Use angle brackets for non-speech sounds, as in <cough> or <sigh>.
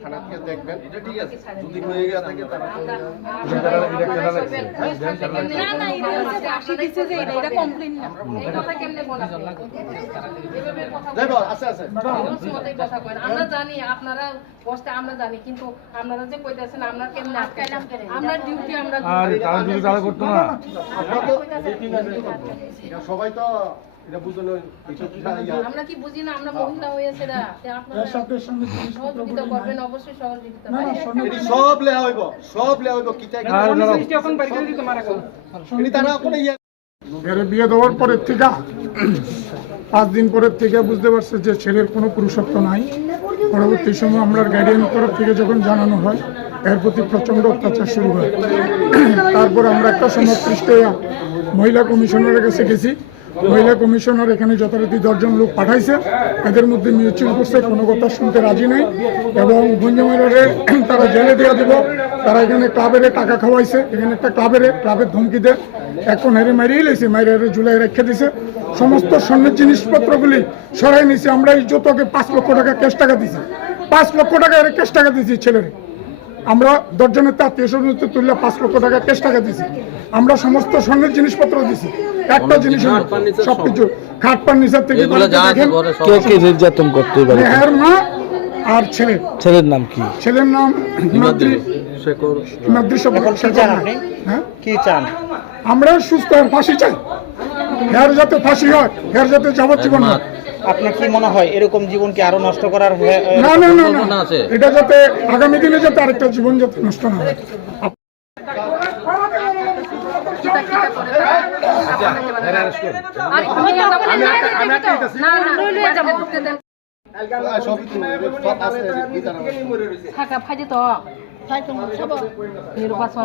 থানা থেকে দেখবেন। ঠিক আছে। যদি হয়ে গিয়ে থাকে। আমরা জানি আপনারা কষ্টে আমরা জানি কিন্তু আপনারা যে কইতেছেন আমরা কেমনে আটকাইলাম আমরা ডিউটি আমরা আর তারা যদি তারা করতো না। আপনারা তো এটা সবাই তো এটা বুঝলো আমরা কি বুঝি না? আমরা মহিলা আপনারা সহযোগিতা করবেন অবশ্যই সহযোগিতা সব লেয়া হইব সব লেয়া হইব তারা কোনো ইয়ে এর বিয়ে দেওয়ার পরের থেকে পাঁচ দিন পরের থেকে বুঝতে পারছে যে ছেলের কোনো পুরুষত্ব নাই। পরবর্তী সময় আমরা গার্ডিয়ান তরফ থেকে যখন জানানো হয় এর প্রতি প্রচণ্ড অত্যাচার শুরু হয়। তারপর আমরা একটা সময় মহিলা কমিশনারের কাছে গেছি। মহিলা কমিশনার এখানে যথারীতি দশজন লোক পাঠাইছে। এদের মধ্যে মিউচুয়াল করছে, কোনো কথা শুনতে রাজি নেই। এবং ভঞ্জমারে <clears throat> তারা জেলে দিয়ে দিব। তারা এখানে ক্লাবের টাকা খাওয়াইছে। এখানে একটা ক্লাবের ক্লাবের ধমকি দেয়। এখন হেরে মারিয়ে লেছে মারিয়ে জুলাই রেখে দিছে। সমস্ত স্বর্ণের জিনিসপত্রগুলি সরাই নিছে। আমরা এই যতকে পাঁচ লক্ষ টাকা ক্যাশ টাকা দিছি। পাঁচ লক্ষ টাকা এর ক্যাশ টাকা দিছি ছেলের। আমরা দশজনের তার তেসর তুললে পাঁচ লক্ষ টাকা ক্যাশ টাকা দিছি। আমরা সমস্ত স্বর্ণের জিনিসপত্র দিছি। একটা জিনিস সবকিছু। খাট ফার্নিচার থেকে কে কে নির্যাতন করতে পারে মেহের মা আর ছেলে। ছেলের নাম কি? ছেলের নাম হিমাদ্রি শেখর হিমাদ্রি সব হ্যাঁ? কি চান? আমরা সুস্থ আর ফাঁসি চাই। হের যাতে ফাঁসি হয় হের যাতে যাবজ্জীবন হয়। আপনার কি মনে হয় এরকম জীবন কি আরও নষ্ট করার না না না না এটা যাতে আগামী দিনে যাতে আরেকটা জীবন যাতে নষ্ট না হয় থাকা ফাজে তো নির্বাচন